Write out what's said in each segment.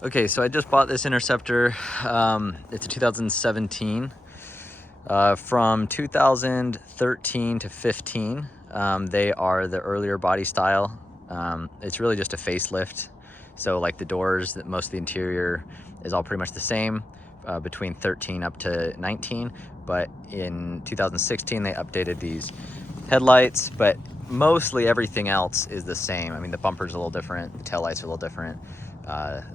Okay, so I just bought this Interceptor. It's a 2017. From 2013 to 15, they are the earlier body style. It's really just a facelift. So like the doors, most of the interior is all pretty much the same between 13 up to 19. But in 2016, they updated these headlights, but mostly everything else is the same. I mean, the bumper's a little different, the taillights are a little different,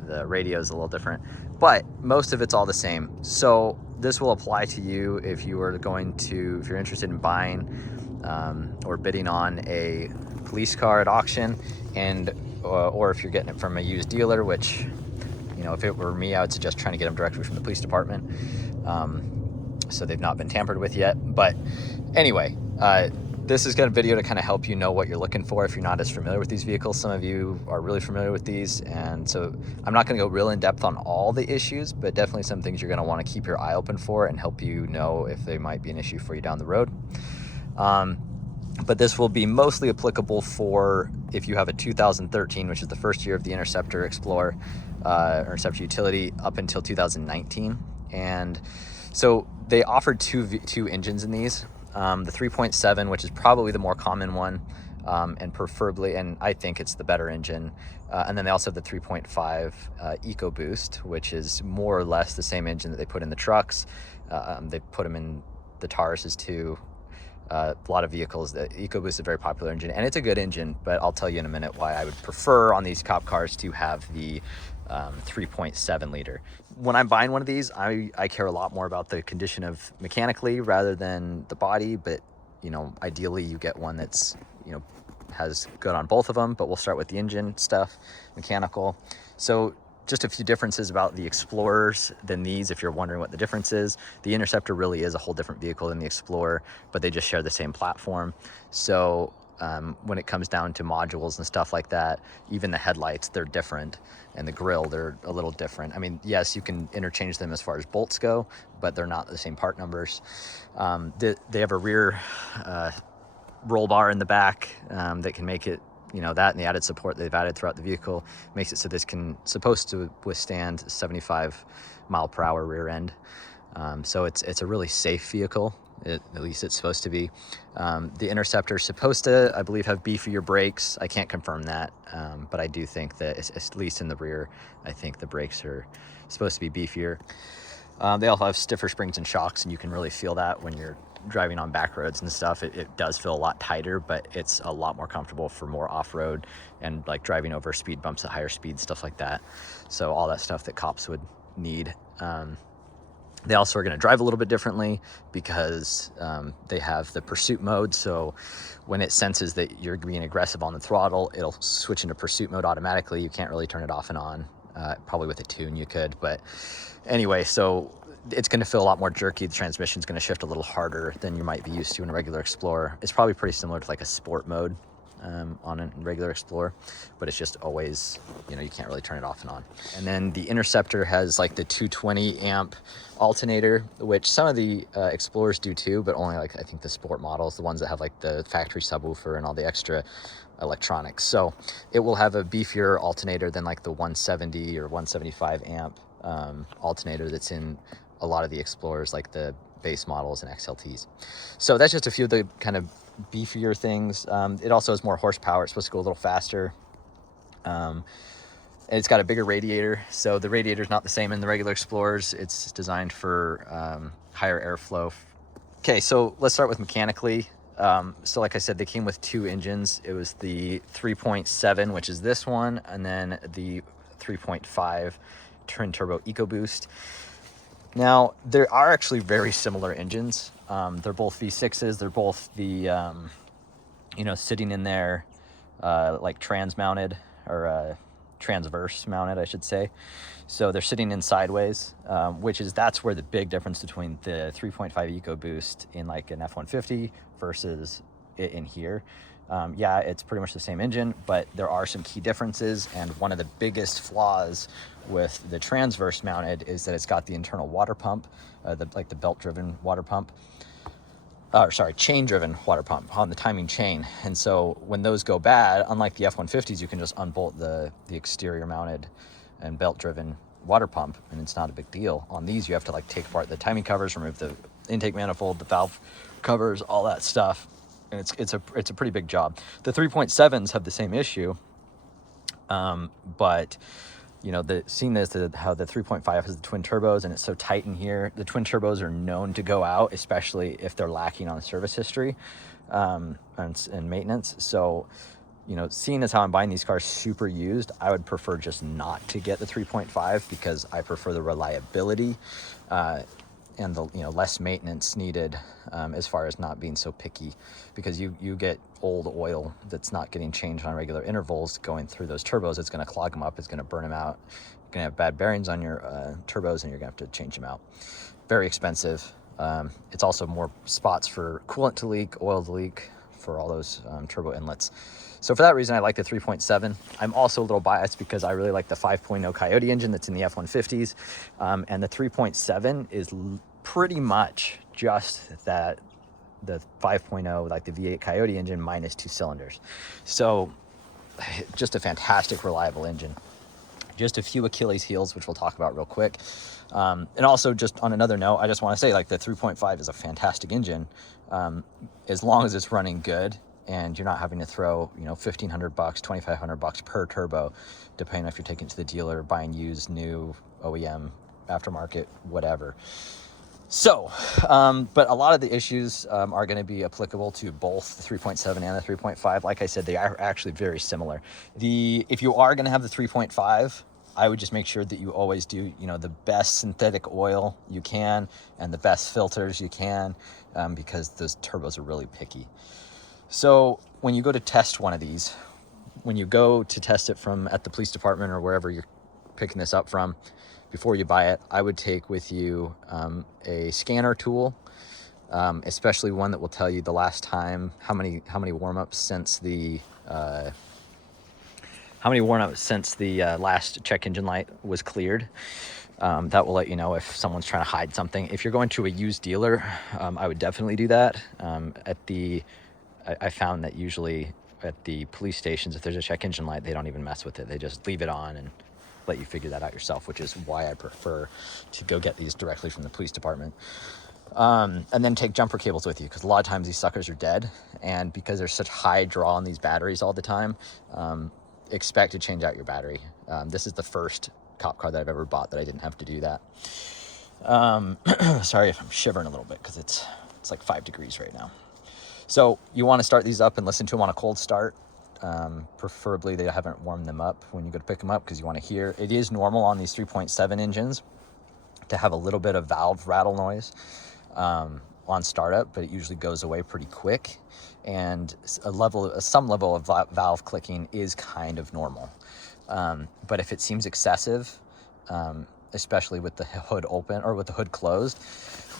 the radio's a little different, but most of it's all the same. So this will apply to you if you are if you're interested in buying or bidding on a police car at auction, and or if you're getting it from a used dealer, which, you know, if it were me, I would suggest trying to get them directly from the police department. So they've not been tampered with yet. But anyway, this is a video to kind of help you know what you're looking for if you're not as familiar with these vehicles. Some of you are really familiar with these, and so I'm not going to go real in depth on all the issues, but definitely some things you're going to want to keep your eye open for and help you know if they might be an issue for you down the road. But this will be mostly applicable for if you have a 2013, which is the first year of the Interceptor Explorer, Interceptor Utility, up until 2019. And so they offered two engines in these. The 3.7, which is probably the more common one, and preferably, and I think it's the better engine. And then they also have the 3.5 EcoBoost, which is more or less the same engine that they put in the trucks. They put them in the Tauruses too. A lot of vehicles. The EcoBoost is a very popular engine, and it's a good engine, but I'll tell you in a minute why I would prefer on these cop cars to have the 3.7 liter. When I'm buying one of these, I care a lot more about the condition of mechanically rather than the body, but, you know, ideally you get one that's, you know, has good on both of them. But we'll start with the engine stuff, mechanical. So just a few differences about the Explorers than these, if you're wondering what the difference is. The Interceptor really is a whole different vehicle than the Explorer, but they just share the same platform. So when it comes down to modules and stuff like that, even the headlights, they're different, and the grille, they're a little different. I mean, yes, you can interchange them as far as bolts go, but they're not the same part numbers. They have a rear roll bar in the back that can make it, you know, that and the added support they've added throughout the vehicle makes it so this can supposed to withstand 75 mile per hour rear end. So it's a really safe vehicle. At least it's supposed to be. The Interceptor is supposed to, I believe, have beefier brakes. I can't confirm that, but I do think that at least in the rear, I think the brakes are supposed to be beefier. They also have stiffer springs and shocks, and you can really feel that when you're driving on back roads and stuff. It does feel a lot tighter, but it's a lot more comfortable for more off-road and like driving over speed bumps at higher speeds, stuff like that. So all that stuff that cops would need. They also are going to drive a little bit differently because they have the pursuit mode. So when it senses that you're being aggressive on the throttle, it'll switch into pursuit mode automatically. You can't really turn it off and on. Probably with a tune you could, but anyway, so it's going to feel a lot more jerky. The transmission's going to shift a little harder than you might be used to in a regular Explorer. It's probably pretty similar to like a sport mode on a regular Explorer, but it's just always, you know, you can't really turn it off and on. And then the Interceptor has like the 220 amp alternator, which some of the Explorers do too, but only like, I think the sport models, the ones that have like the factory subwoofer and all the extra electronics. So it will have a beefier alternator than like the 170 or 175 amp alternator that's in a lot of the Explorers, like the base models and XLTs. So that's just a few of the kind of beefier things. It also has more horsepower. It's supposed to go a little faster. And it's got a bigger radiator. So the radiator is not the same in the regular Explorers. It's designed for higher airflow. Okay, so let's start with mechanically. So like I said, they came with two engines. It was the 3.7, which is this one, and then the 3.5 twin turbo EcoBoost. Now, there are actually very similar engines. They're both V6s. They're both the, you know, sitting in there like trans-mounted or transverse mounted, I should say. So they're sitting in sideways, that's where the big difference between the 3.5 EcoBoost in like an F-150 versus it in here. Yeah, it's pretty much the same engine, but there are some key differences, and one of the biggest flaws with the transverse mounted is that it's got the internal water pump, the belt-driven water pump, chain-driven water pump on the timing chain. And so when those go bad, unlike the F-150s, you can just unbolt the exterior mounted and belt-driven water pump, and it's not a big deal. On these, you have to like take apart the timing covers, remove the intake manifold, the valve covers, all that stuff, and it's a pretty big job. The 3.7s have the same issue, but you know, seeing this, how the 3.5 has the twin turbos and it's so tight in here, the twin turbos are known to go out, especially if they're lacking on service history and maintenance. So, you know, seeing as how I'm buying these cars super used, I would prefer just not to get the 3.5 because I prefer the reliability and the, you know, less maintenance needed as far as not being so picky, because you get old oil that's not getting changed on regular intervals going through those turbos. It's going to clog them up, it's going to burn them out, you're going to have bad bearings on your turbos, and you're going to have to change them out. Very expensive. It's also more spots for coolant to leak, oil to leak for all those turbo inlets. So for that reason, I like the 3.7. I'm also a little biased because I really like the 5.0 Coyote engine that's in the F-150s. And the 3.7 is pretty much just that, the 5.0, like the V8 Coyote engine minus 2 cylinders. So just a fantastic, reliable engine. Just a few Achilles heels, which we'll talk about real quick. And also, just on another note, I just want to say, like, the 3.5 is a fantastic engine as long as it's running good and you're not having to throw, you know, $1,500, $2,500 per turbo, depending if you're taking it to the dealer, buying used, new, OEM, aftermarket, whatever. So, but a lot of the issues are going to be applicable to both the 3.7 and the 3.5. Like I said, they are actually very similar. If you are going to have the 3.5, I would just make sure that you always do, you know, the best synthetic oil you can and the best filters you can, because those turbos are really picky. So when you go to test one of these, when you go to test it from at the police department or wherever you're picking this up from, before you buy it, I would take with you a scanner tool, especially one that will tell you the last time, how many warm-ups since the last check engine light was cleared. That will let you know if someone's trying to hide something. If you're going to a used dealer, I would definitely do that. I found that usually at the police stations, if there's a check engine light, they don't even mess with it. They just leave it on and let you figure that out yourself, which is why I prefer to go get these directly from the police department. And then take jumper cables with you, because a lot of times these suckers are dead, and because there's such high draw on these batteries all the time, expect to change out your battery. This is the first cop car that I've ever bought that I didn't have to do that. Sorry if I'm shivering a little bit, because it's like 5 degrees right now. So you want to start these up and listen to them on a cold start. Preferably they haven't warmed them up when you go to pick them up, because you want to hear. It is normal on these 3.7 engines to have a little bit of valve rattle noise on startup, but it usually goes away pretty quick, and some level of valve clicking is kind of normal. But if it seems excessive, especially with the hood open or with the hood closed,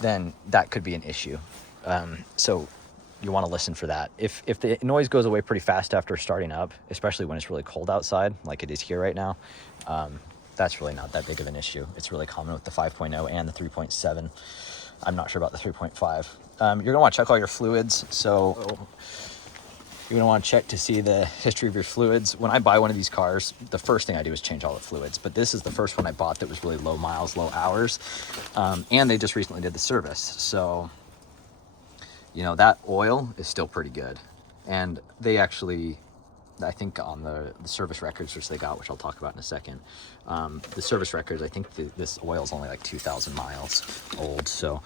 then that could be an issue. So you want to listen for that. If the noise goes away pretty fast after starting up, especially when it's really cold outside, like it is here right now, that's really not that big of an issue. It's really common with the 5.0 and the 3.7. I'm not sure about the 3.5. You're going to want to check all your fluids. So you're going to want to check to see the history of your fluids. When I buy one of these cars, the first thing I do is change all the fluids. But this is the first one I bought that was really low miles, low hours. And they just recently did the service. So, you know, that oil is still pretty good. And they actually, I think on the service records which they got, which I'll talk about in a second, the service records, I think this oil is only like 2,000 miles old. So,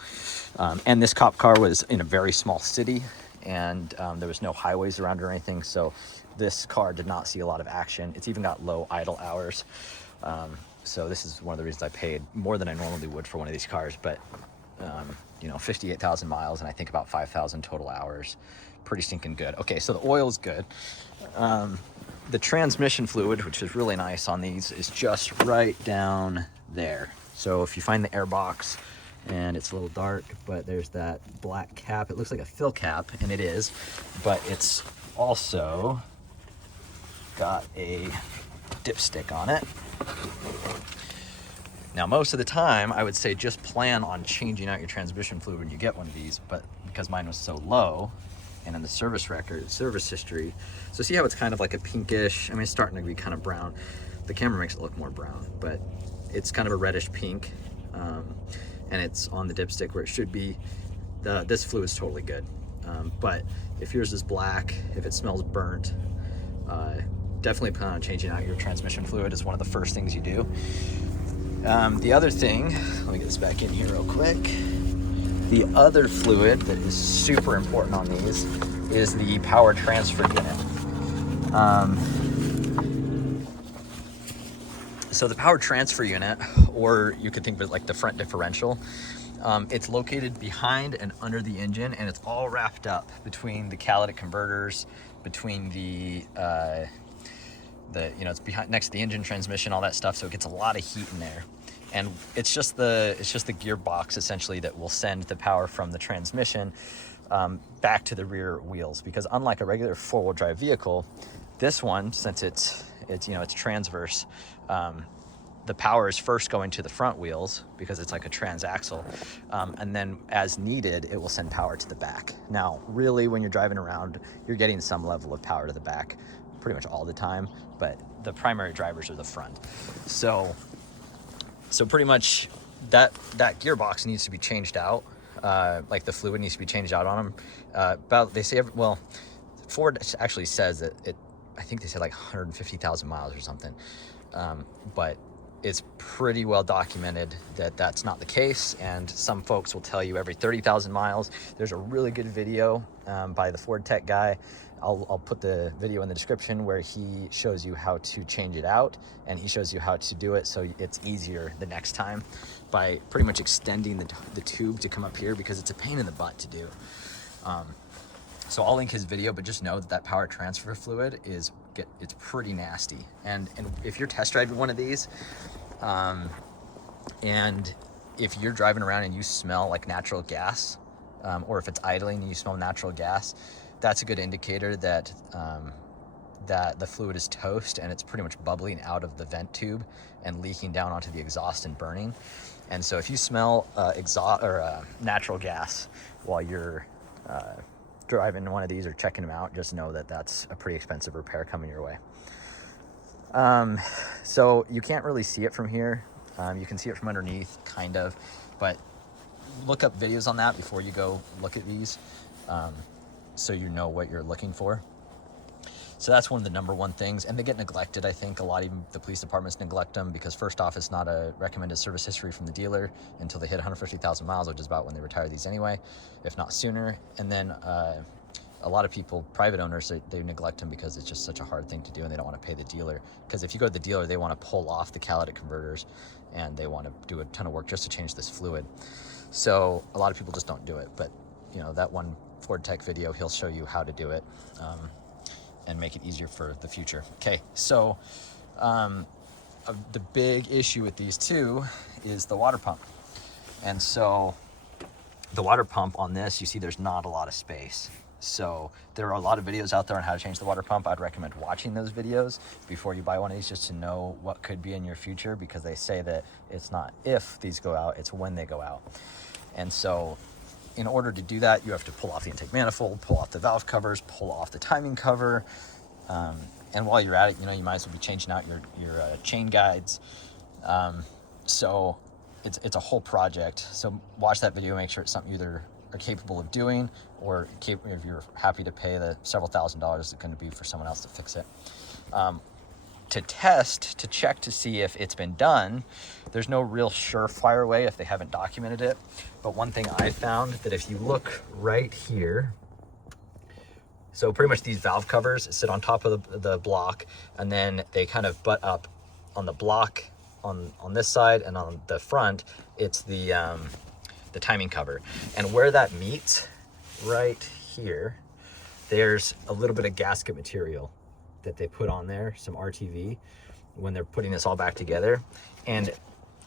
and this cop car was in a very small city, and there was no highways around or anything. So this car did not see a lot of action. It's even got low idle hours. So this is one of the reasons I paid more than I normally would for one of these cars. But, you know, 58,000 miles and I think about 5,000 total hours. Pretty stinking good. Okay, so the oil is good. The transmission fluid, which is really nice on these, is just right down there. So if you find the air box, and it's a little dark, but there's that black cap. It looks like a fill cap, and it is, but it's also got a dipstick on it. Now, most of the time, I would say just plan on changing out your transmission fluid when you get one of these, but because mine was so low, and in the service record, service history, so see how it's kind of like a pinkish, I mean, it's starting to be kind of brown. the camera makes it look more brown, but it's kind of a reddish pink, and it's on the dipstick where it should be. This fluid is totally good, but if yours is black, if it smells burnt, definitely plan on changing out your transmission fluid. Is one of the first things you do. The other thing, let me get this back in here real quick. The other fluid that is super important on these is the power transfer unit. So the power transfer unit, or you could think of it like the front differential, it's located behind and under the engine, and it's all wrapped up between the catalytic converters, between the it's behind, next to the engine, transmission, all that stuff. So it gets a lot of heat in there, and it's just the gearbox essentially that will send the power from the transmission back to the rear wheels. Because unlike a regular four-wheel drive vehicle, this one, since it's transverse, the power is first going to the front wheels because it's like a transaxle, and then as needed, it will send power to the back. Now, really, when you're driving around, you're getting some level of power to the back pretty much all the time, but the primary drivers are the front. So pretty much that gearbox needs to be changed out. Like the fluid needs to be changed out on them. They say, Ford actually says that I think they said like 150,000 miles or something. But it's pretty well documented that that's not the case, and some folks will tell you every 30,000 miles. There's a really good video by the Ford Tech guy. I'll put the video in the description where he shows you how to change it out, and he shows you how to do it so it's easier the next time by pretty much extending the tube to come up here, because it's a pain in the butt to do. So I'll link his video, but just know that power transfer fluid it's pretty nasty. And if you're test driving one of these, and if you're driving around and you smell like natural gas, or if it's idling and you smell natural gas, that's a good indicator that that the fluid is toast, and it's pretty much bubbling out of the vent tube and leaking down onto the exhaust and burning. And so if you smell natural gas while you're driving one of these or checking them out, just know that that's a pretty expensive repair coming your way. So you can't really see it from here. You can see it from underneath, kind of, but look up videos on that before you go look at these, so you know what you're looking for. So that's one of the number one things, and they get neglected. I think a lot, even the police departments neglect them, because first off, it's not a recommended service history from the dealer until they hit 150,000 miles, which is about when they retire these anyway, if not sooner. And then a lot of people, private owners, they neglect them because it's just such a hard thing to do, and they don't want to pay the dealer. Because if you go to the dealer, they want to pull off the catalytic converters, and they want to do a ton of work just to change this fluid. So a lot of people just don't do it. But that one Ford Tech video, he'll show you how to do it, and make it easier for the future. Okay, so the big issue with these two is the water pump. And so the water pump on this, you see there's not a lot of space. So there are a lot of videos out there on how to change the water pump. I'd recommend watching those videos before you buy one of these, just to know what could be in your future, because they say that it's not if these go out, it's when they go out. And so in order to do that, you have to pull off the intake manifold, pull off the valve covers, pull off the timing cover. And while you're at it, you might as well be changing out your chain guides. So it's a whole project. So watch that video, make sure it's something you either are capable of doing, or if you're happy to pay the several $1,000s it's going to be for someone else to fix it. To check to see if it's been done, there's no real surefire way if they haven't documented it. But one thing I found, that if you look right here, so pretty much these valve covers sit on top of the block, and then they kind of butt up on the block on this side, and on the front, it's the timing cover. And where that meets, right here, there's a little bit of gasket material that they put on there, some RTV, when they're putting this all back together. And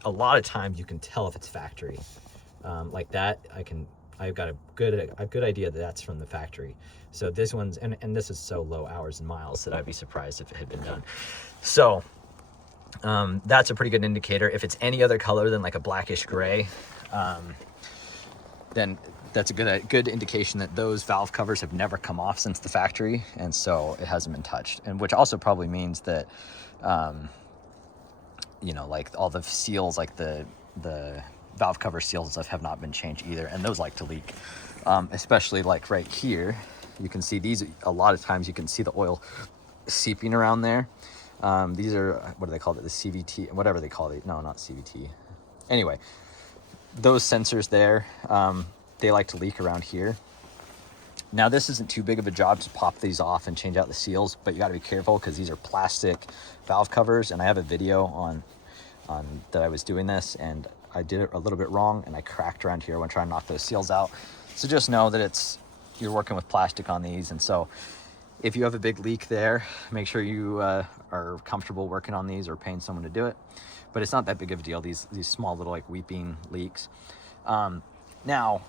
a lot of times you can tell if it's factory. Like that, I've got a good idea that that's from the factory. So this one's, and this is so low hours and miles that I'd be surprised if it had been done. So that's a pretty good indicator. If it's any other color than like a blackish gray, then that's a good indication that those valve covers have never come off since the factory, and so it hasn't been touched. And which also probably means that you know, like all the seals, like the valve cover seals and stuff have not been changed either, and those like to leak, especially like right here. You can see these, a lot of times you can see the oil seeping around there. These are, what do they call it, the CVT, whatever they call it. No, not CVT. Anyway, those sensors there, they like to leak around here. Now this isn't too big of a job to pop these off and change out the seals, but you got to be careful because these are plastic valve covers, and I have a video on that I was doing this, and I did it a little bit wrong, and I cracked around here when trying to knock those seals out. So just know that you're working with plastic on these, and so if you have a big leak there, make sure you are comfortable working on these or paying someone to do it. But it's not that big of a deal, these small little like weeping leaks. Now,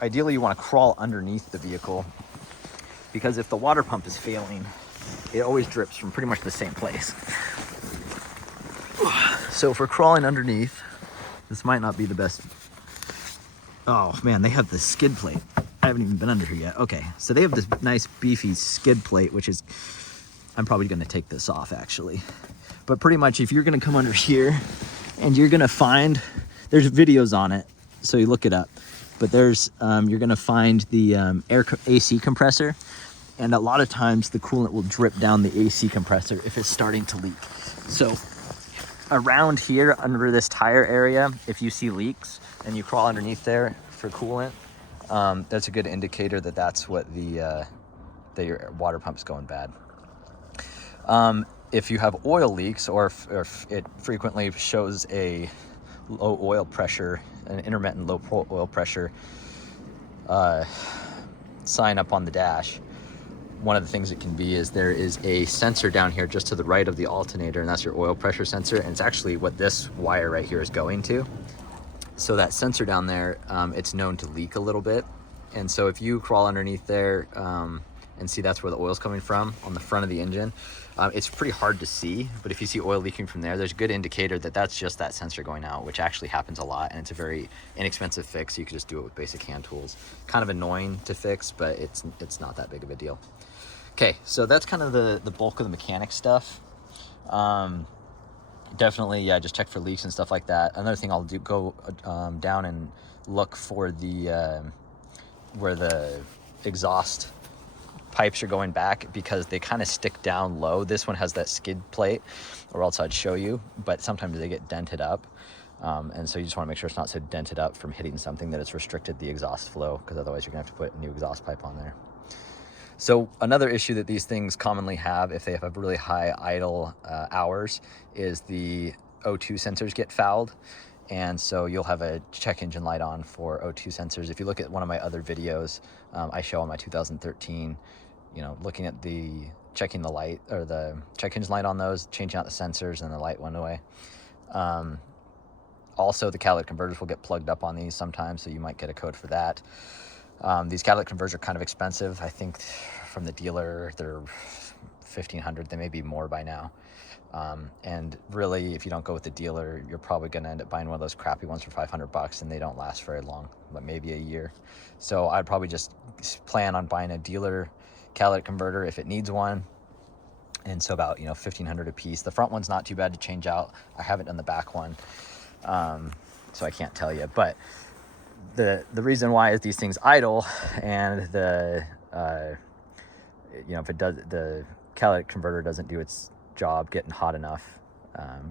ideally you want to crawl underneath the vehicle, because if the water pump is failing, it always drips from pretty much the same place. So if we're crawling underneath, this might not be the best. Oh man, they have the skid plate. I haven't even been under here yet. Okay, so they have this nice beefy skid plate, which is, I'm probably gonna take this off actually. But pretty much if you're gonna come under here and you're gonna find, there's videos on it, so you look it up. But there's, you're gonna find the AC compressor, and a lot of times the coolant will drip down the AC compressor if it's starting to leak. So around here under this tire area, if you see leaks and you crawl underneath there for coolant, that's a good indicator that that's what that your water pump's going bad. If you have oil leaks, or if it frequently shows a low oil pressure, an intermittent low oil pressure sign up on the dash, one of the things it can be is there is a sensor down here just to the right of the alternator, and that's your oil pressure sensor, and it's actually what this wire right here is going to. So that sensor down there, it's known to leak a little bit, and so if you crawl underneath there and see that's where the oil's coming from on the front of the engine, it's pretty hard to see, but if you see oil leaking from there, there's a good indicator that that's just that sensor going out, which actually happens a lot, and it's a very inexpensive fix. You can just do it with basic hand tools. Kind of annoying to fix, but it's not that big of a deal. Okay, so that's kind of the bulk of the mechanic stuff. Definitely, yeah, just check for leaks and stuff like that. Another thing I'll do, go down and look for the where the exhaust pipes are going back, because they kind of stick down low. This one has that skid plate, or else I'd show you, but sometimes they get dented up. And so you just want to make sure it's not so dented up from hitting something that it's restricted the exhaust flow, because otherwise you're gonna have to put a new exhaust pipe on there. So another issue that these things commonly have, if they have really high idle hours, is the O2 sensors get fouled. And so you'll have a check engine light on for O2 sensors. If you look at one of my other videos, I show on my 2013, you know, looking at checking the light, or the check engine light on those, changing out the sensors, and the light went away. Also, the catalytic converters will get plugged up on these sometimes, so you might get a code for that. These catalytic converters are kind of expensive. I think from the dealer, they're $1,500. They may be more by now. And really, if you don't go with the dealer, you're probably going to end up buying one of those crappy ones for $500, and they don't last very long, but maybe a year. So I'd probably just plan on buying a dealer catalytic converter if it needs one. And so about, you know, $1,500 a piece. The front one's not too bad to change out. I haven't done the back one, so I can't tell you. But the reason why is these things idle, and you know, if it does, the catalytic converter doesn't do its job getting hot enough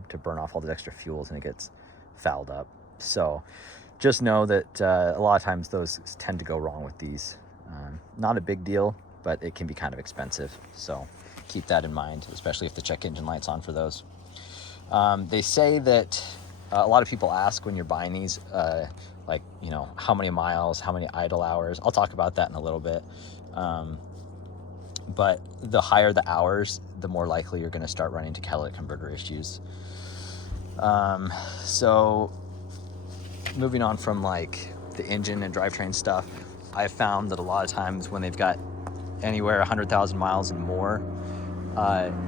to burn off all the extra fuels, and it gets fouled up. So just know that a lot of times those tend to go wrong with these. Not a big deal, but it can be kind of expensive. So keep that in mind, especially if the check engine light's on for those. They say that a lot of people ask when you're buying these, like, you know, how many miles, how many idle hours. I'll talk about that in a little bit. But the higher the hours, the more likely you're going to start running into catalytic converter issues. So moving on from like the engine and drivetrain stuff, I've found that a lot of times when they've got anywhere 100,000 miles and more,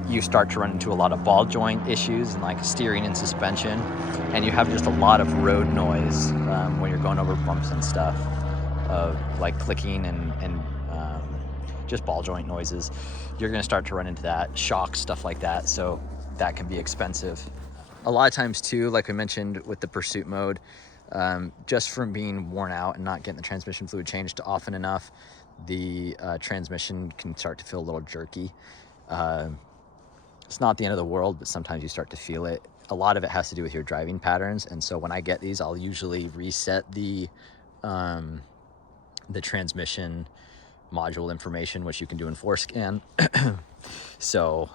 you start to run into a lot of ball joint issues and like steering and suspension, and you have just a lot of road noise when you're going over bumps and stuff, of like clicking and just ball joint noises. You're going to start to run into that, shocks, stuff like that. So that can be expensive. a lot of times too, like I mentioned with the pursuit mode, just from being worn out and not getting the transmission fluid changed often enough, the transmission can start to feel a little jerky. It's not the end of the world, but sometimes you start to feel it. A lot of it has to do with your driving patterns, and so when I get these, I'll usually reset the transmission module information, which you can do in Forescan. So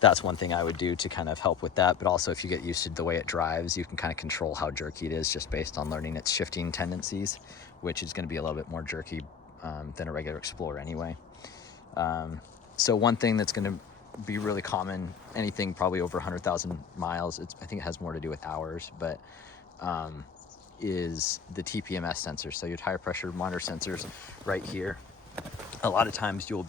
that's one thing I would do to kind of help with that. But also, if you get used to the way it drives, you can kind of control how jerky it is just based on learning its shifting tendencies, which is going to be a little bit more jerky than a regular Explorer anyway. So one thing that's going to be really common, anything probably over 100,000 miles, I think it has more to do with hours, but is the TPMS sensor. So your tire pressure monitor sensors right here. A lot of times you'll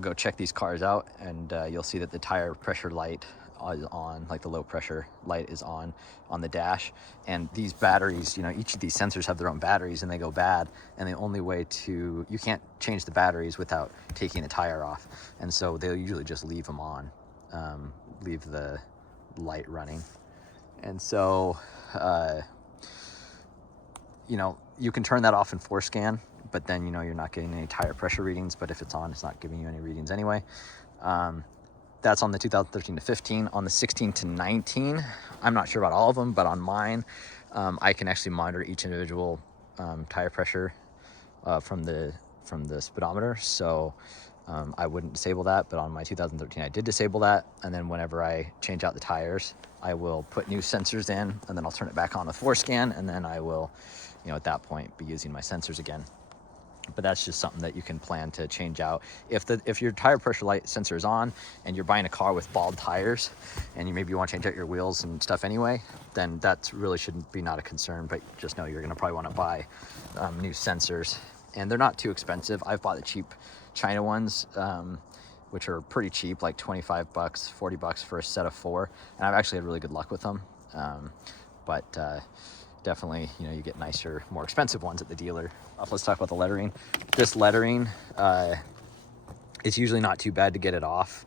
go check these cars out, and you'll see that the tire pressure light is on, like the low pressure light is on the dash. And these batteries, you know, each of these sensors have their own batteries, and they go bad. And the only way you can't change the batteries without taking the tire off. And so they'll usually just leave them on, leave the light running. And so, you know, you can turn that off in Forescan, but then, you know, you're not getting any tire pressure readings. But if it's on, it's not giving you any readings anyway. That's on the 2013 to 15. On the 16 to 19, I'm not sure about all of them, but on mine, I can actually monitor each individual tire pressure from the speedometer. So I wouldn't disable that, but on my 2013, I did disable that. And then whenever I change out the tires, I will put new sensors in, and then I'll turn it back on with Forescan, and then I will, you know, at that point be using my sensors again. But that's just something that you can plan to change out. If your tire pressure light sensor is on and you're buying a car with bald tires, and you want to change out your wheels and stuff anyway, then that really shouldn't be not a concern. But just know you're going to probably want to buy new sensors, and they're not too expensive. I've bought the cheap China ones, which are pretty cheap, like $25, $40 for a set of 4, and I've actually had really good luck with them. Definitely, you know, you get nicer, more expensive ones at the dealer. Let's talk about the lettering. This lettering, it's usually not too bad to get it off.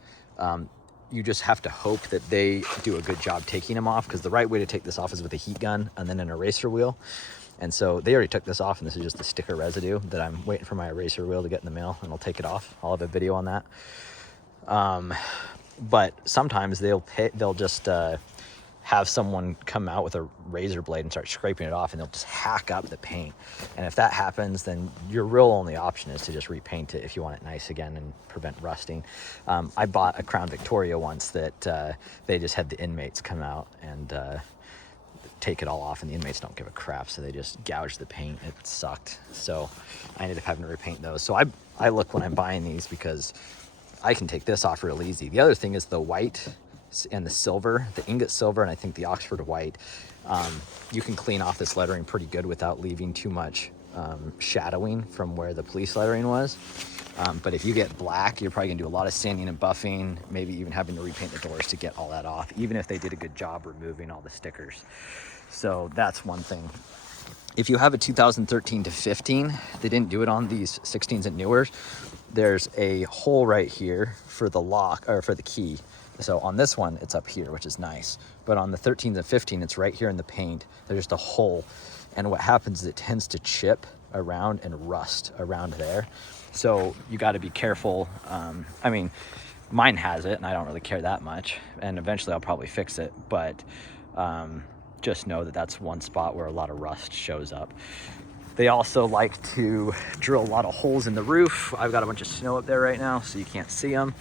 You just have to hope that they do a good job taking them off, because the right way to take this off is with a heat gun and then an eraser wheel. And so they already took this off, and this is just the sticker residue that I'm waiting for my eraser wheel to get in the mail, and I'll take it off. I'll have a video on that. But sometimes they'll just have someone come out with a razor blade and start scraping it off, and they'll just hack up the paint. And if that happens, then your real only option is to just repaint it if you want it nice again and prevent rusting. I bought a Crown Victoria once that they just had the inmates come out and take it all off, and the inmates don't give a crap, so they just gouged the paint. It sucked. So I ended up having to repaint those. So I look when I'm buying these, because I can take this off real easy. The other thing is the white and the silver, the ingot silver, and I think the Oxford white. You can clean off this lettering pretty good without leaving too much shadowing from where the police lettering was. But if you get black, you're probably gonna do a lot of sanding and buffing, maybe even having to repaint the doors to get all that off, even if they did a good job removing all the stickers. So that's one thing. If you have a 2013 to 15, they didn't do it on these 16s and newer. There's a hole right here for the lock, or for the key. So on this one, it's up here, which is nice. But on the 13 to 15, it's right here in the paint. There's just a hole. And what happens is it tends to chip around and rust around there. So you got to be careful. I mean, mine has it, and I don't really care that much. And eventually I'll probably fix it. But just know that that's one spot where a lot of rust shows up. They also like to drill a lot of holes in the roof. I've got a bunch of snow up there right now, so you can't see them.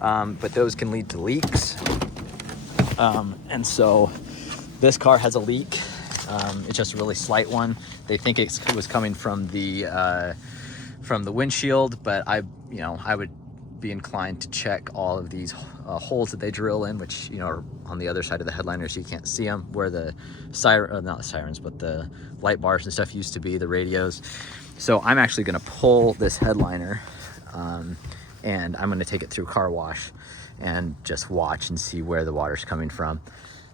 But those can lead to leaks. And so this car has a leak. It's just a really slight one. They think it was coming from the windshield, but I would be inclined to check all of these holes that they drill in, which, you know, are on the other side of the headliner, so you can't see them, where the not the sirens, but the light bars and stuff used to be, the radios. So I'm actually going to pull this headliner, and I'm going to take it through car wash and just watch and see where the water's coming from.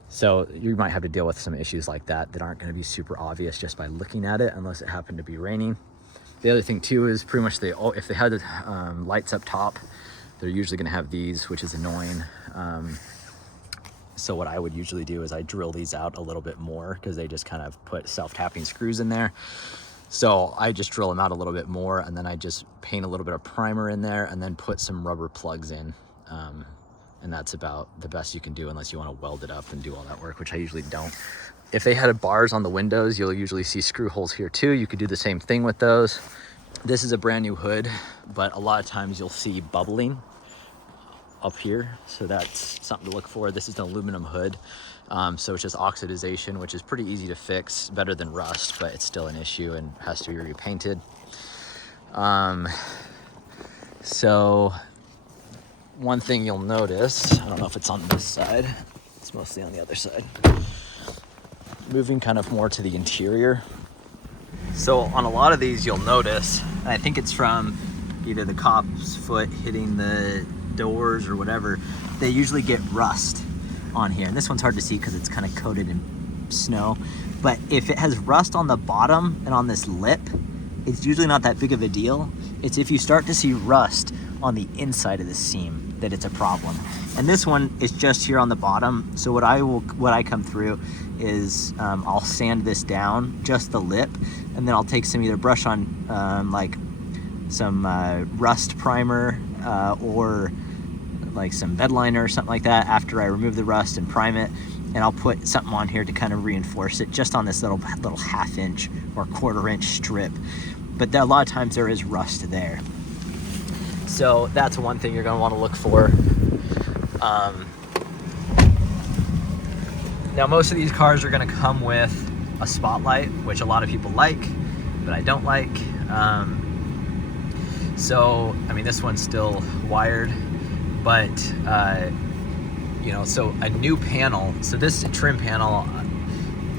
So you might have to deal with some issues like that aren't going to be super obvious just by looking at it, unless it happened to be raining. The other thing too is pretty much if they had lights up top, they're usually going to have these, which is annoying. So what I would usually do is I drill these out a little bit more because they just kind of put self-tapping screws in there. So I just drill them out a little bit more, and then I just paint a little bit of primer in there and then put some rubber plugs in. And that's about the best you can do unless you want to weld it up and do all that work, which I usually don't. If they had bars on the windows, you'll usually see screw holes here too. You could do the same thing with those. This is a brand new hood, but a lot of times you'll see bubbling up here. So that's something to look for. This is an aluminum hood. So it's just oxidization, which is pretty easy to fix, better than rust, but it's still an issue and has to be repainted. So one thing you'll notice, I don't know if it's on this side, it's mostly on the other side. Moving kind of more to the interior. So on a lot of these you'll notice, and I think it's from either the cop's foot hitting the doors or whatever, they usually get rust on here. And this one's hard to see because it's kind of coated in snow. But if it has rust on the bottom and on this lip, it's usually not that big of a deal. It's if you start to see rust on the inside of the seam that it's a problem. And this one is just here on the bottom. So what I come through is I'll sand this down, just the lip, and then I'll take some either brush on like some rust primer or like some bed liner or something like that after I remove the rust and prime it, and I'll put something on here to kind of reinforce it just on this little 1/2 inch or 1/4 inch strip. But a lot of times there is rust there. So that's one thing you're going to want to look for. Now most of these cars are going to come with a spotlight, which a lot of people like, but I don't like. So, I mean, this one's still wired, but, you know, so a new panel, so this trim panel,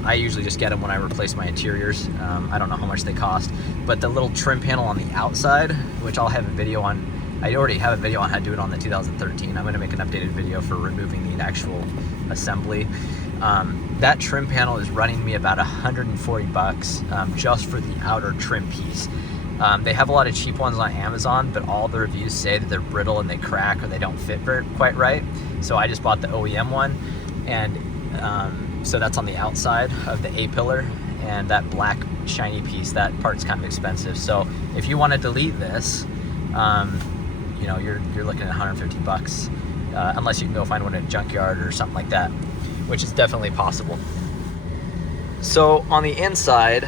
I usually just get them when I replace my interiors. I don't know how much they cost, but the little trim panel on the outside, which I'll have a video on, I already have a video on how to do it on the 2013. I'm going to make an updated video for removing the actual assembly. That trim panel is running me about $140 just for the outer trim piece. They have a lot of cheap ones on Amazon, but all the reviews say that they're brittle and they crack or they don't fit quite right. So I just bought the OEM one, and so that's on the outside of the A-pillar, and that black shiny piece, that part's kind of expensive. So if you want to delete this, you know, you're looking at $150, unless you can go find one at a junkyard or something like that, which is definitely possible. So on the inside,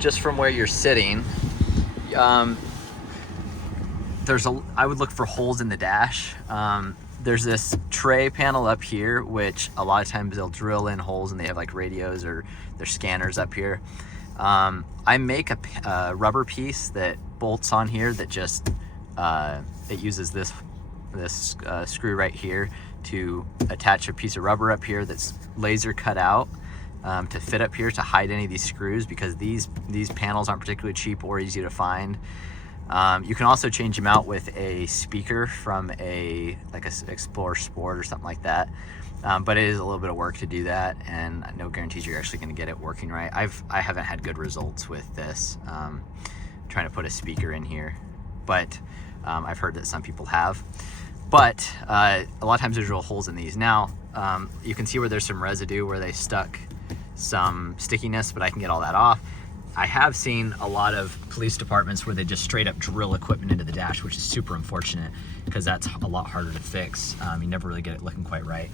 just from where you're sitting, I would look for holes in the dash. There's this tray panel up here, which a lot of times they'll drill in holes and they have like radios or their scanners up here. I make a rubber piece that bolts on here that just, it uses this screw right here to attach a piece of rubber up here that's laser cut out to fit up here to hide any of these screws, because these panels aren't particularly cheap or easy to find. You can also change them out with a speaker from like a Explorer Sport or something like that, but it is a little bit of work to do that, and no guarantees you're actually going to get it working right. I haven't had good results with this trying to put a speaker in here, but I've heard that some people have. But a lot of times there's real holes in these. Now you can see where there's some residue where they stuck some stickiness, but I can get all that off. I have seen a lot of police departments where they just straight up drill equipment into the dash, which is super unfortunate because that's a lot harder to fix. You never really get it looking quite right.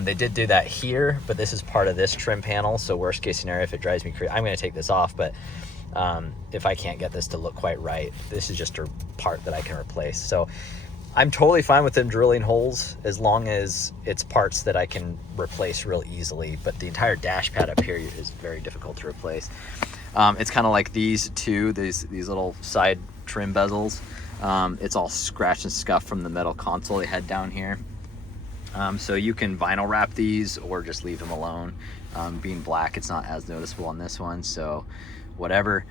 They did do that here, but this is part of this trim panel. So worst case scenario, if it drives me crazy, I'm going to take this off, but if I can't get this to look quite right, this is just a part that I can replace. So I'm totally fine with them drilling holes as long as it's parts that I can replace real easily, but the entire dash pad up here is very difficult to replace. It's kind of like these two, these little side trim bezels. It's all scratched and scuffed from the metal console they had down here. So you can vinyl wrap these or just leave them alone. Being black, it's not as noticeable on this one, so whatever.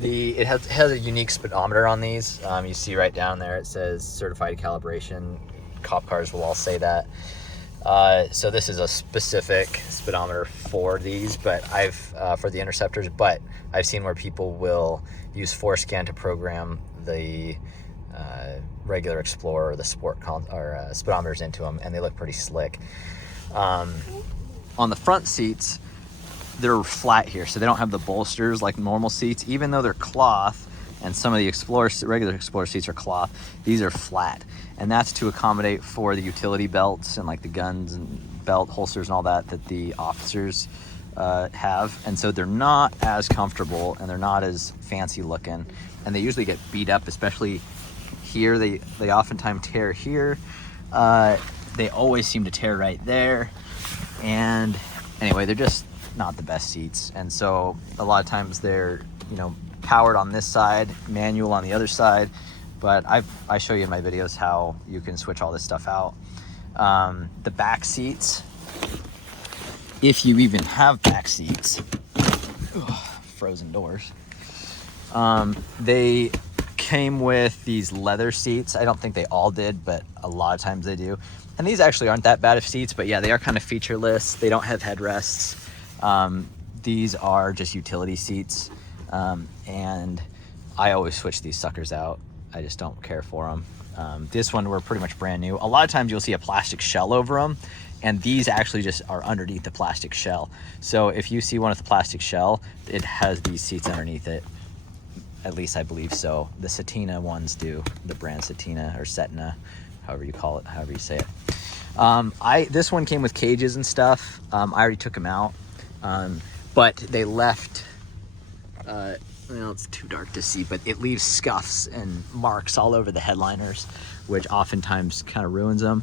It has a unique speedometer on these. You see right down there, it says certified calibration. Cop cars will all say that. So this is a specific speedometer for these, but for the Interceptors, but I've seen where people will use Forescan to program the regular Explorer or the sport speedometers into them, and they look pretty slick. On the front seats, they're flat here, so they don't have the bolsters like normal seats. Even though they're cloth, and some of the regular Explorer seats are cloth, these are flat, and that's to accommodate for the utility belts and like the guns and belt holsters and all that the officers have. And so they're not as comfortable, and they're not as fancy looking, and they usually get beat up, especially here. They oftentimes tear here. They always seem to tear right there, and anyway, they're just not the best seats. And so a lot of times they're, you know, powered on this side, manual on the other side, but I show you in my videos how you can switch all this stuff out. The back seats, if you even have back seats, frozen doors, they came with these leather seats. I don't think they all did, but a lot of times they do. And these actually aren't that bad of seats, but yeah, they are kind of featureless. They don't have headrests. These are just utility seats, and I always switch these suckers out. I just don't care for them. This one, we're pretty much brand new. A lot of times you'll see a plastic shell over them, and these actually just are underneath the plastic shell. So if you see one with a plastic shell, it has these seats underneath it. At least I believe so. The Cetina ones do, the brand Cetina or Cetina, however you call it, however you say it. This one came with cages and stuff. I already took them out, but they left, well, it's too dark to see, but it leaves scuffs and marks all over the headliners, which oftentimes kind of ruins them,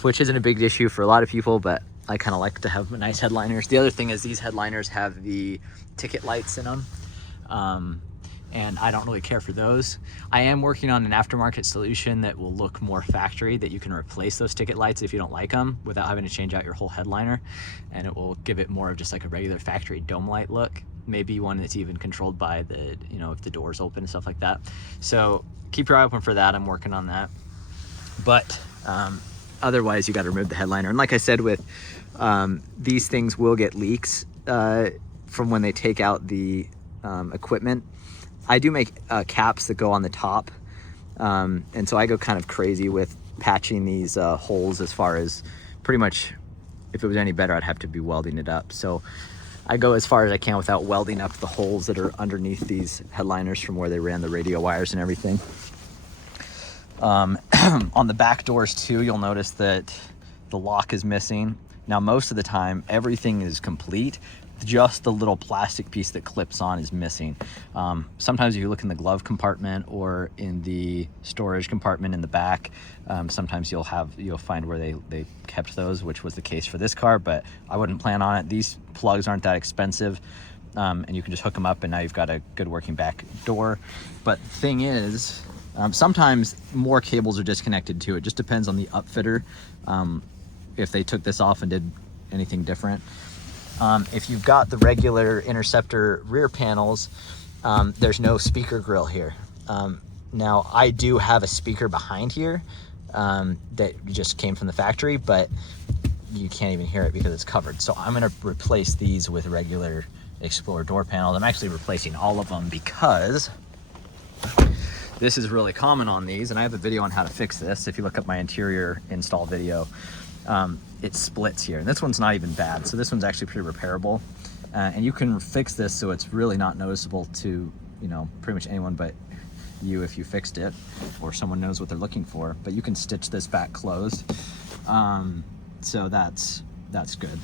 which isn't a big issue for a lot of people, but I kind of like to have nice headliners. The other thing is these headliners have the ticket lights in them. And I don't really care for those. I am working on an aftermarket solution that will look more factory, that you can replace those ticket lights if you don't like them without having to change out your whole headliner, and it will give it more of just like a regular factory dome light look, maybe one that's even controlled by the, you know, if the doors open and stuff like that. So keep your eye open for that. I'm working on that, but otherwise you got to remove the headliner. And like I said, with these things will get leaks from when they take out the equipment. I do make caps that go on the top, and so I go kind of crazy with patching these holes. As far as, pretty much, if it was any better, I'd have to be welding it up. So I go as far as I can without welding up the holes that are underneath these headliners from where they ran the radio wires and everything. On the back doors too, you'll notice that the lock is missing. Now most of the time everything is complete, just the little plastic piece that clips on is missing. Sometimes if you look in the glove compartment or in the storage compartment in the back, sometimes you'll find where they kept those, which was the case for this car, but I wouldn't plan on it. These plugs aren't that expensive, and you can just hook them up and now you've got a good working back door. But the thing is, sometimes more cables are disconnected too. It just depends on the upfitter, if they took this off and did anything different. If you've got the regular Interceptor rear panels, there's no speaker grill here. Now I do have a speaker behind here that just came from the factory, but you can't even hear it because it's covered. So I'm gonna replace these with regular Explorer door panels. I'm actually replacing all of them because this is really common on these, and I have a video on how to fix this. If you look up my interior install video, it splits here, and this one's not even bad, so this one's actually pretty repairable, and you can fix this so it's really not noticeable to, you know, pretty much anyone but you if you fixed it or someone knows what they're looking for. But you can stitch this back closed, so that's good.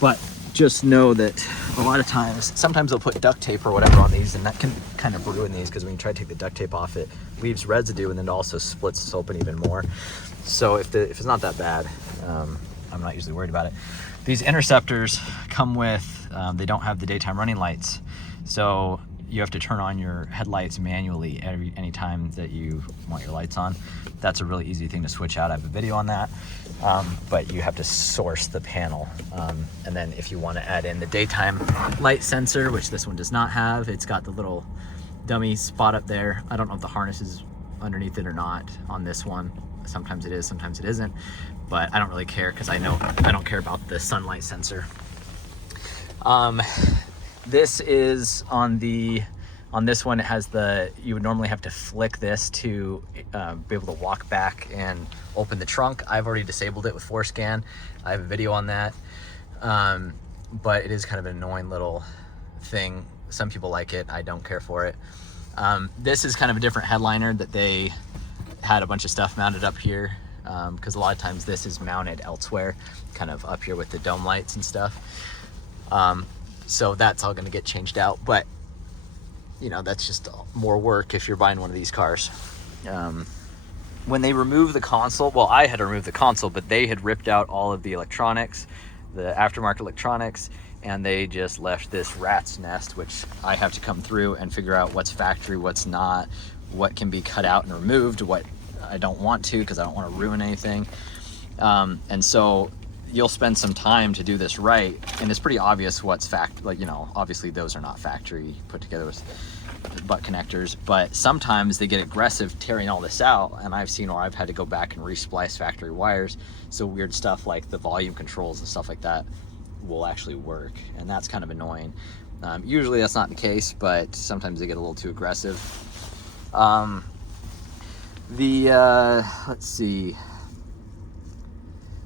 But just know that a lot of times, sometimes they'll put duct tape or whatever on these, and that can kind of ruin these, because when you try to take the duct tape off, it leaves residue and then also splits this open even more. So if it's not that bad, I'm not usually worried about it. These Interceptors come with, they don't have the daytime running lights, so you have to turn on your headlights manually anytime that you want your lights on. That's a really easy thing to switch out. I have a video on that, but you have to source the panel. And then if you want to add in the daytime light sensor, which this one does not have, it's got the little dummy spot up there. I don't know if the harness is underneath it or not on this one. Sometimes it is, sometimes it isn't, but I don't really care because I know I don't care about the sunlight sensor. This is on the On this one, it has you would normally have to flick this to be able to walk back and open the trunk. I've already disabled it with ForScan. I have a video on that. But it is kind of an annoying little thing. Some people like it. I don't care for it. This is kind of a different headliner that they had a bunch of stuff mounted up here, because a lot of times this is mounted elsewhere, kind of up here with the dome lights and stuff. So that's all going to get changed out, but you know, that's just more work if you're buying one of these cars. When they remove the console, well, I had to remove the console, but they had ripped out all of the electronics, the aftermarket electronics, and they just left this rat's nest, which I have to come through and figure out what's factory, what's not, what can be cut out and removed, what I don't want to, because I don't want to ruin anything. And so you'll spend some time to do this right, and it's pretty obvious what's like, you know, obviously those are not factory put together with butt connectors, but sometimes they get aggressive tearing all this out, and I've seen where I've had to go back and resplice factory wires, so weird stuff like the volume controls and stuff like that will actually work, and that's kind of annoying. Usually that's not the case, but sometimes they get a little too aggressive. Let's see,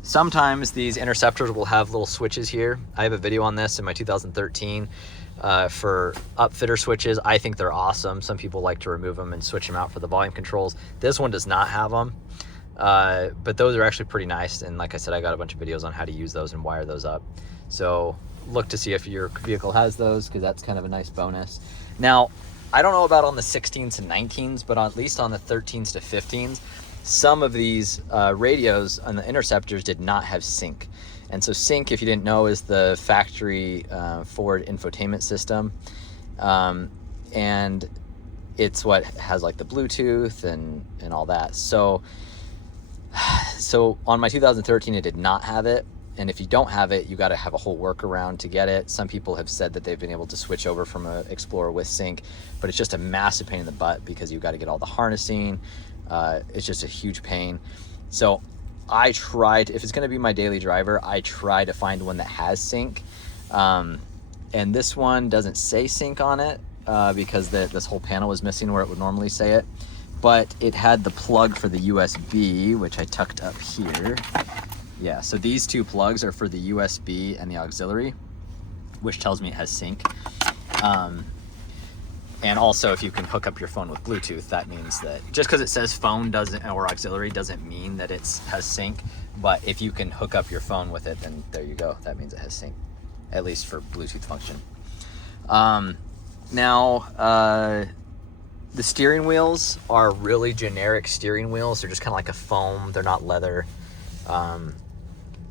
sometimes these Interceptors will have little switches here. I have a video on this in my 2013 for upfitter switches. I think they're awesome. Some people like to remove them and switch them out for the volume controls. This one does not have them, but those are actually pretty nice, and like I said, I got a bunch of videos on how to use those and wire those up, so look to see if your vehicle has those, because that's kind of a nice bonus. Now, I don't know about on the 16s and 19s, but at least on the 13s to 15s, some of these radios on the Interceptors did not have sync. And so sync, if you didn't know, is the factory Ford infotainment system. And it's what has like the Bluetooth and all that. So on my 2013, it did not have it. And if you don't have it, you got to have a whole workaround to get it. Some people have said that they've been able to switch over from an Explorer with sync, but it's just a massive pain in the butt because you've got to get all the harnessing. It's just a huge pain. So I tried, if it's going to be my daily driver, I try to find one that has sync. And this one doesn't say sync on it because this whole panel was missing where it would normally say it. But it had the plug for the USB, which I tucked up here. Yeah, so these two plugs are for the USB and the auxiliary, which tells me it has sync. And also, if you can hook up your phone with Bluetooth, that means that just because it says phone doesn't, or auxiliary, doesn't mean that it has sync. But if you can hook up your phone with it, then there you go. That means it has sync, at least for Bluetooth function. Now, the steering wheels are really generic steering wheels. They're just kind of like a foam. They're not leather.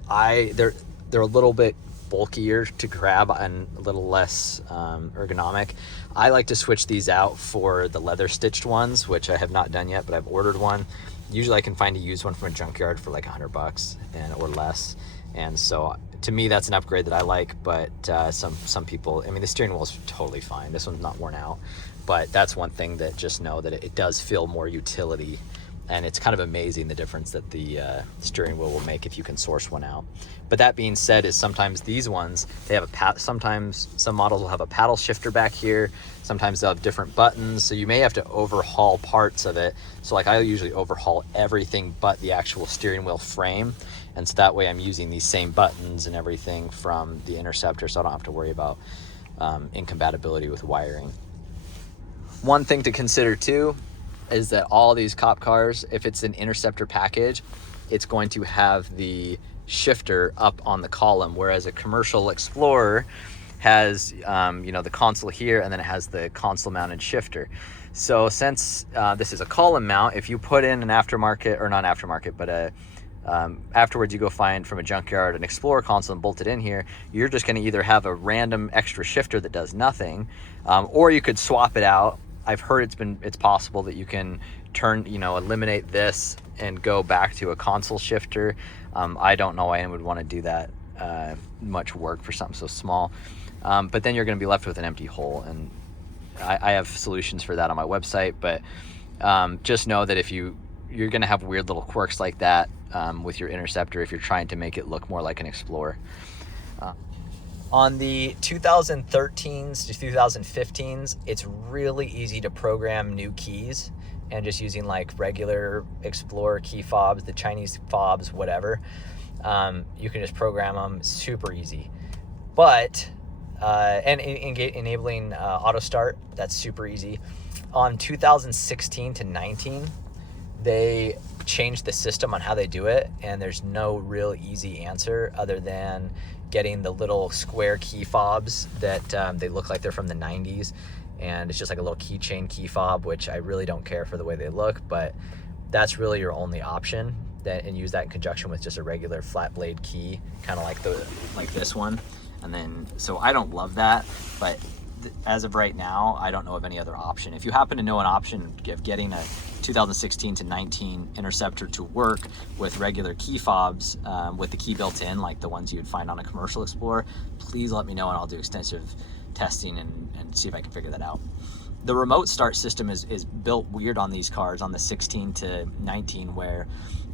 They're a little bit bulkier to grab and a little less ergonomic. I like to switch these out for the leather stitched ones, which I have not done yet, but I've ordered one. Usually I can find a used one from a junkyard for like $100 or less. And so to me, that's an upgrade that I like, but some people, I mean, the steering wheel is totally fine. This one's not worn out, but that's one thing that just know that it does feel more utility. And it's kind of amazing the difference that the steering wheel will make if you can source one out. But that being said, is sometimes these ones, they have sometimes some models will have a paddle shifter back here. Sometimes they'll have different buttons. So you may have to overhaul parts of it. So like I usually overhaul everything but the actual steering wheel frame. And so that way I'm using these same buttons and everything from the Interceptor, so I don't have to worry about incompatibility with wiring. One thing to consider too is that all these cop cars, if it's an Interceptor package, it's going to have the shifter up on the column, whereas a commercial Explorer has the console here, and then it has the console mounted shifter. So since this is a column mount, if you put in an aftermarket, or not aftermarket, but afterwards you go find from a junkyard an Explorer console and bolt it in here, you're just going to either have a random extra shifter that does nothing, or you could swap it out. I've heard it's possible that you can eliminate this and go back to a console shifter. I don't know why anyone would want to do that much work for something so small. But then you're going to be left with an empty hole, and I have solutions for that on my website. But just know that if you're going to have weird little quirks like that with your Interceptor if you're trying to make it look more like an Explorer. On the 2013s to 2015s, it's really easy to program new keys, and just using like regular Explorer key fobs, the Chinese fobs, whatever. You can just program them super easy. But, and enabling Autostart, that's super easy. On 2016 to 19, they changed the system on how they do it, and there's no real easy answer other than getting the little square key fobs that they look like they're from the 90s, and it's just like a little keychain key fob, which I really don't care for the way they look, but that's really your only option. And use that in conjunction with just a regular flat blade key, kind of like this one. And then, so I don't love that, but as of right now, I don't know of any other option. If you happen to know an option of getting a 2016 to 19 Interceptor to work with regular key fobs, with the key built in, like the ones you would find on a commercial Explorer, please let me know, and I'll do extensive testing and see if I can figure that out. The remote start system is built weird on these cars, on the 16 to 19, where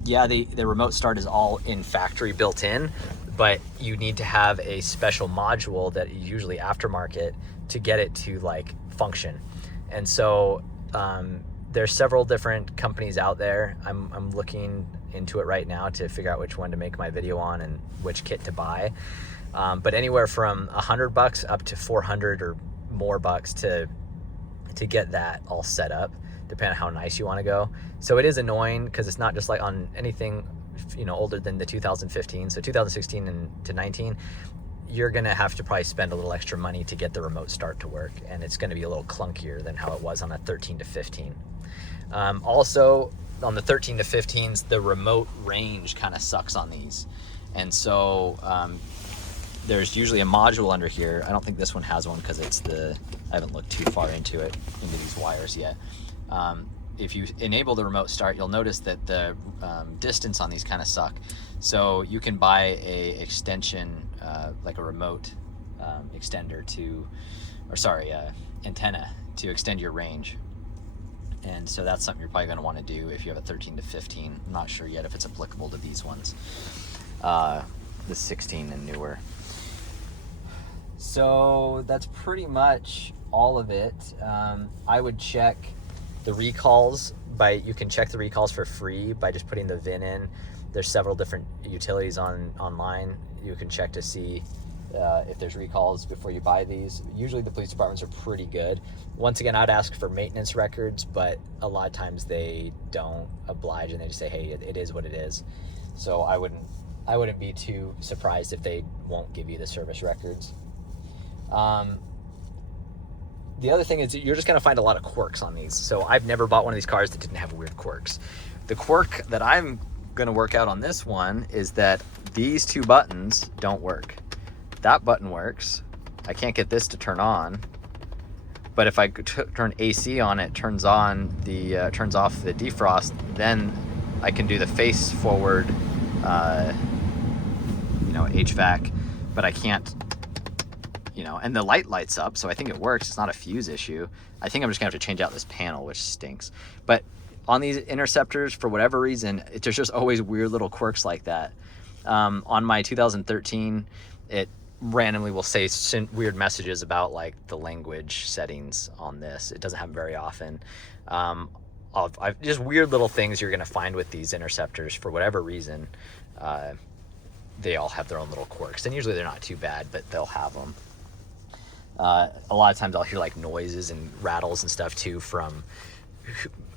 yeah, the remote start is all in factory built in, but you need to have a special module that is usually aftermarket to get it to like function. And so there's several different companies out there. I'm looking into it right now to figure out which one to make my video on and which kit to buy. But anywhere from $100 up to $400 or more bucks to get that all set up, depending on how nice you want to go. So it is annoying because it's not just like on anything, you know, older than the 2015. So 2016 and to 19, you're gonna have to probably spend a little extra money to get the remote start to work, and it's gonna be a little clunkier than how it was on a 13 to 15. Also, on the 13 to 15s, the remote range kind of sucks on these, and so there's usually a module under here. I don't think this one has one because I haven't looked too far into these wires yet. If you enable the remote start, you'll notice that the distance on these kind of suck. So you can buy a extension, like a remote extender antenna to extend your range. And so that's something you're probably gonna wanna do if you have a 13 to 15. I'm not sure yet if it's applicable to these ones, the 16 and newer. So that's pretty much all of it. I would check the recalls you can check the recalls for free by just putting the VIN in. There's several different utilities online you can check to see if there's recalls before you buy these. Usually the police departments are pretty good. Once again, I'd ask for maintenance records, but a lot of times they don't oblige and they just say, hey, it is what it is. So I wouldn't be too surprised if they won't give you the service records. The other thing is you're just gonna find a lot of quirks on these. So I've never bought one of these cars that didn't have weird quirks. The quirk that I'm gonna work out on this one is that these two buttons don't work. That button works. I can't get this to turn on, but if I turn AC on, it turns off the defrost. Then I can do the face forward, HVAC, but I can't. And the light lights up, so I think it works. It's not a fuse issue. I think I'm just gonna have to change out this panel, which stinks. But on these Interceptors, for whatever reason, there's just always weird little quirks like that. On my 2013, it randomly will say weird messages about like the language settings on this. It doesn't happen very often. Just weird little things you're gonna find with these Interceptors for whatever reason. They all have their own little quirks, and usually they're not too bad, but they'll have them. A lot of times I'll hear like noises and rattles and stuff too from,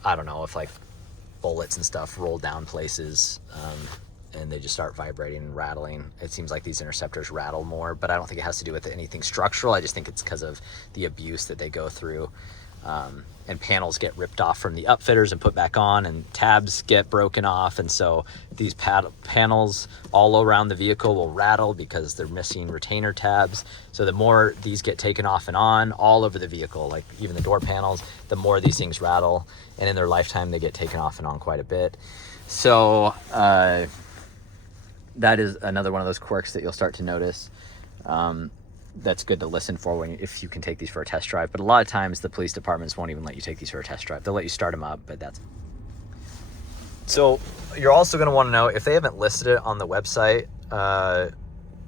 I don't know, if like bullets and stuff roll down places, and they just start vibrating and rattling. It seems like these Interceptors rattle more, but I don't think it has to do with anything structural. I just think it's because of the abuse that they go through. And panels get ripped off from the upfitters and put back on, and tabs get broken off, and so these panels all around the vehicle will rattle because they're missing retainer tabs. So the more these get taken off and on all over the vehicle, like even the door panels, the more these things rattle, and in their lifetime they get taken off and on quite a bit. So that is another one of those quirks that you'll start to notice. That's good to listen for if you can take these for a test drive. But a lot of times the police departments won't even let you take these for a test drive. They'll let you start them up, but that's... So you're also going to want to know, if they haven't listed it on the website,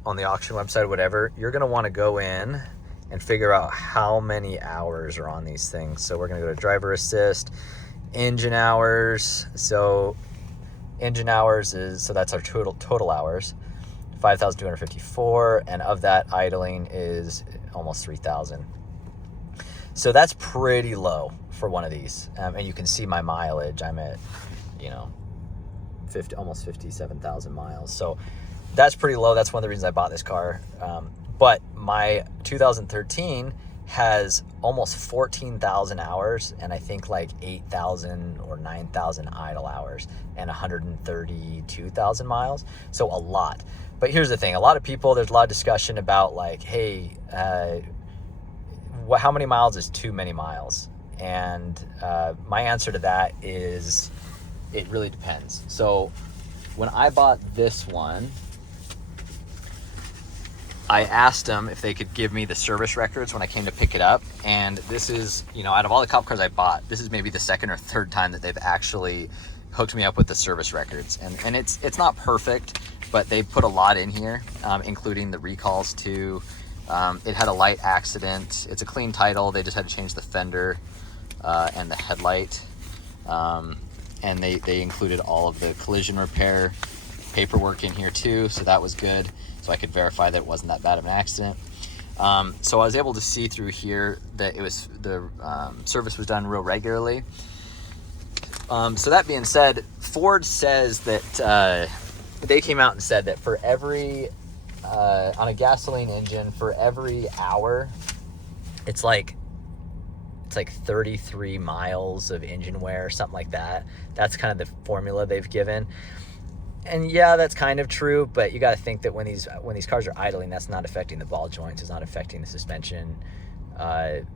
on the auction website, whatever, you're going to want to go in and figure out how many hours are on these things. So we're going to go to driver assist, engine hours. So engine hours so that's our total hours, 5,254, and of that, idling is almost 3,000. So that's pretty low for one of these. And you can see my mileage. I'm at, almost 57,000 miles. So that's pretty low. That's one of the reasons I bought this car. But my 2013 has almost 14,000 hours, and I think like 8,000 or 9,000 idle hours, and 132,000 miles. So a lot. But here's the thing. A lot of people, there's a lot of discussion about like, hey, how many miles is too many miles? And my answer to that is it really depends. So when I bought this one, I asked them if they could give me the service records when I came to pick it up. And this is, out of all the cop cars I bought, this is maybe the second or third time that they've actually hooked me up with the service records. And it's not perfect, but they put a lot in here, including the recalls too. It had a light accident. It's a clean title. They just had to change the fender and the headlight. And they included all of the collision repair paperwork in here too. So that was good. So I could verify that it wasn't that bad of an accident. So I was able to see through here that it was the service was done real regularly. So that being said, Ford says that they came out and said that for every on a gasoline engine, for every hour, it's like 33 miles of engine wear, something like that. That's kind of the formula they've given. And yeah, that's kind of true, but you got to think that when these cars are idling, that's not affecting the ball joints, it's not affecting the suspension, so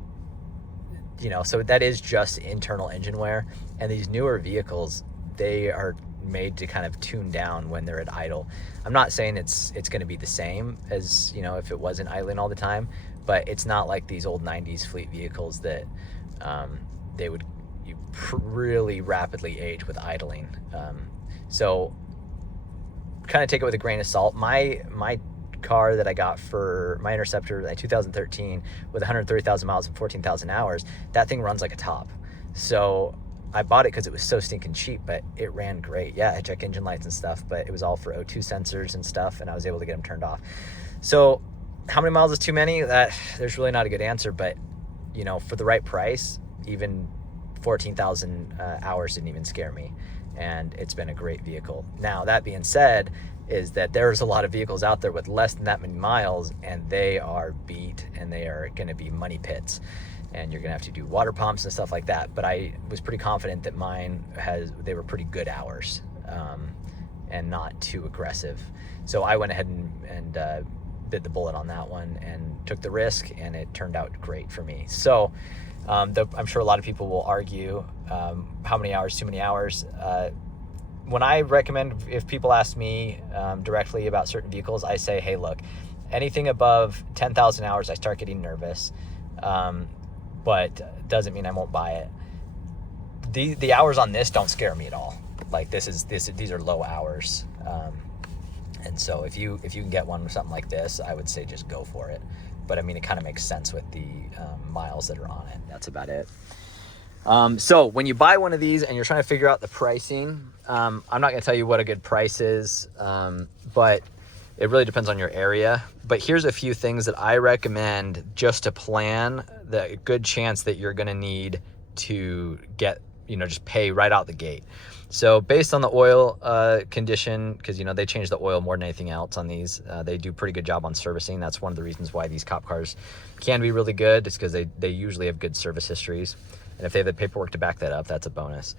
that is just internal engine wear. And these newer vehicles, they are made to kind of tune down when they're at idle. I'm not saying it's going to be the same as, if it wasn't idling all the time, but it's not like these old 90s fleet vehicles that they would really rapidly age with idling. So kind of take it with a grain of salt. My car that I got for my Interceptor, my 2013, with 130,000 miles and 14,000 hours, that thing runs like a top. So I bought it because it was so stinking cheap, but it ran great. Yeah, I check engine lights and stuff, but it was all for O2 sensors and stuff, and I was able to get them turned off. So how many miles is too many? There's really not a good answer, but for the right price, even 14,000 hours didn't even scare me. And it's been a great vehicle. Now, that being said, is that there's a lot of vehicles out there with less than that many miles, and they are beat, and they are going to be money pits, and you're going to have to do water pumps and stuff like that. But I was pretty confident that mine they were pretty good hours, and not too aggressive. So I went ahead and bit the bullet on that one and took the risk, and it turned out great for me. So I'm sure a lot of people will argue how many hours, too many hours. When I recommend, if people ask me directly about certain vehicles, I say, hey, look, anything above 10,000 hours, I start getting nervous, but doesn't mean I won't buy it. The hours on this don't scare me at all. Like these are low hours. And so if you can get one with something like this, I would say just go for it. But I mean, it kind of makes sense with the miles that are on it. That's about it. So when you buy one of these and you're trying to figure out the pricing, I'm not going to tell you what a good price is, but it really depends on your area. But here's a few things that I recommend just to plan the good chance that you're going to need to get, just pay right out the gate. So based on the oil condition, because they change the oil more than anything else on these, they do a pretty good job on servicing. That's one of the reasons why these cop cars can be really good, is because they usually have good service histories, and if they have the paperwork to back that up, that's a bonus.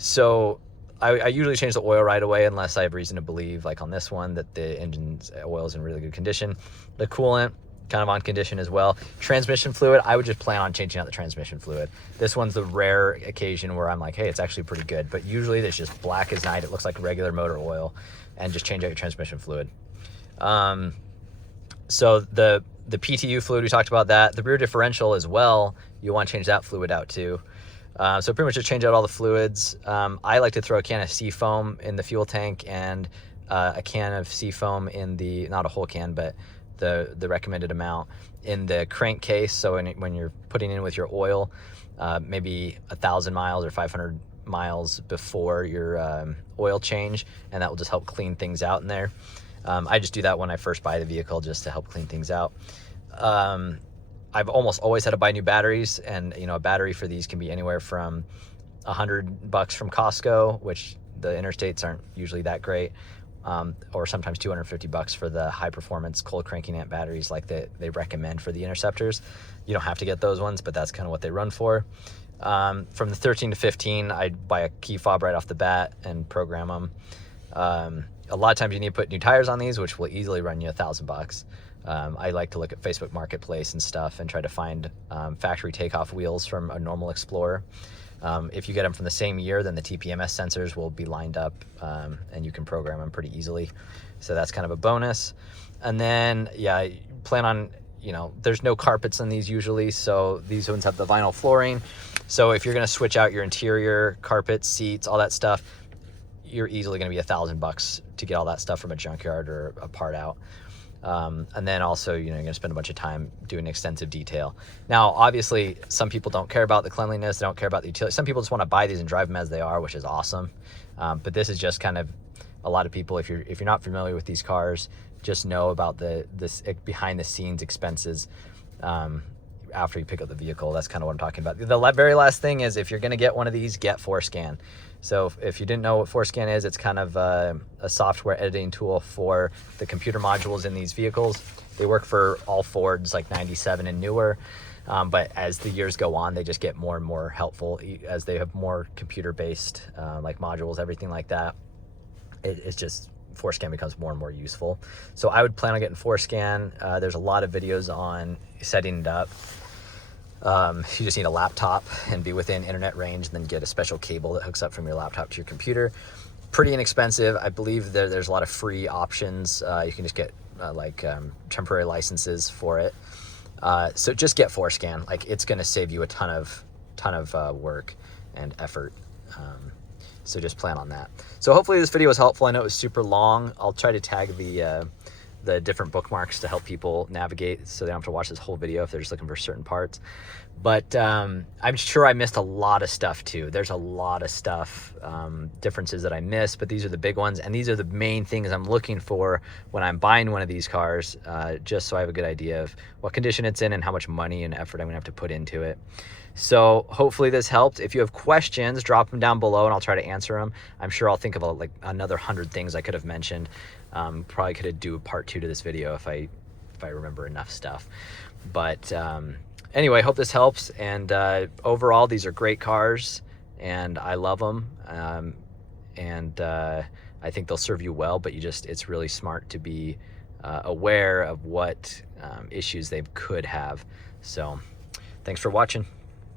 So I usually change the oil right away unless I have reason to believe, like on this one, that the engine's oil is in really good condition. The coolant, kind of on condition as well. Transmission fluid, I would just plan on changing out the transmission fluid. This one's the rare occasion where I'm like, hey, it's actually pretty good. But usually it's just black as night. It looks like regular motor oil, and just change out your transmission fluid. So the PTU fluid, we talked about that. The rear differential as well, you want to change that fluid out too. So pretty much just change out all the fluids. I like to throw a can of Seafoam in the fuel tank, and a can of seafoam in the, not a whole can, but the recommended amount in the crankcase. So when you're putting in with your oil, maybe 1,000 miles or 500 miles before your oil change, and that will just help clean things out in there. I just do that when I first buy the vehicle, just to help clean things out. I've almost always had to buy new batteries, and a battery for these can be anywhere from $100 from Costco, which the interstates aren't usually that great, or sometimes $250 for the high performance cold cranking amp batteries like they recommend for the Interceptors. You don't have to get those ones, but that's kind of what they run for. From the 13 to 15, I'd buy a key fob right off the bat and program them. A lot of times you need to put new tires on these, which will easily run you $1,000. I like to look at Facebook Marketplace and stuff and try to find factory takeoff wheels from a normal Explorer. If you get them from the same year, then the TPMS sensors will be lined up, and you can program them pretty easily. So that's kind of a bonus. And then, yeah, plan on, there's no carpets in these usually, so these ones have the vinyl flooring. So if you're going to switch out your interior, carpets, seats, all that stuff, you're easily going to be $1,000 to get all that stuff from a junkyard or a part out. And then also, you're going to spend a bunch of time doing extensive detail. Now, obviously, some people don't care about the cleanliness. They don't care about the utility. Some people just want to buy these and drive them as they are, which is awesome. But this is just kind of a lot of people, if you're not familiar with these cars, just know about this behind the scenes expenses after you pick up the vehicle. That's kind of what I'm talking about. The very last thing is, if you're going to get one of these, get Fordtscan. So if you didn't know what Fordtscan is, it's kind of a software editing tool for the computer modules in these vehicles. They work for all Fords, like 97 and newer. But as the years go on, they just get more and more helpful as they have more computer-based like modules, everything like that. It's just, Fordtscan becomes more and more useful. So I would plan on getting Fordtscan. There's a lot of videos on setting it up. You just need a laptop and be within internet range, and then get a special cable that hooks up from your laptop to your computer. Pretty inexpensive. I believe there's a lot of free options. You can just get temporary licenses for it. So just get Fordtscan. Like, it's going to save you a ton of work and effort. So just plan on that. So hopefully this video was helpful. I know it was super long. I'll try to tag the different bookmarks to help people navigate, so they don't have to watch this whole video if they're just looking for certain parts. But I'm sure I missed a lot of stuff too. There's a lot of stuff, differences that I missed, but these are the big ones, and these are the main things I'm looking for when I'm buying one of these cars, just so I have a good idea of what condition it's in and how much money and effort I'm gonna have to put into it. So hopefully this helped. If you have questions, drop them down below and I'll try to answer them. I'm sure I'll think of another 100 things I could have mentioned. Probably could do a part 2 to this video if I remember enough stuff. But anyway, hope this helps. And overall, these are great cars, and I love them. I think they'll serve you well, but it's really smart to be aware of what issues they could have. So thanks for watching.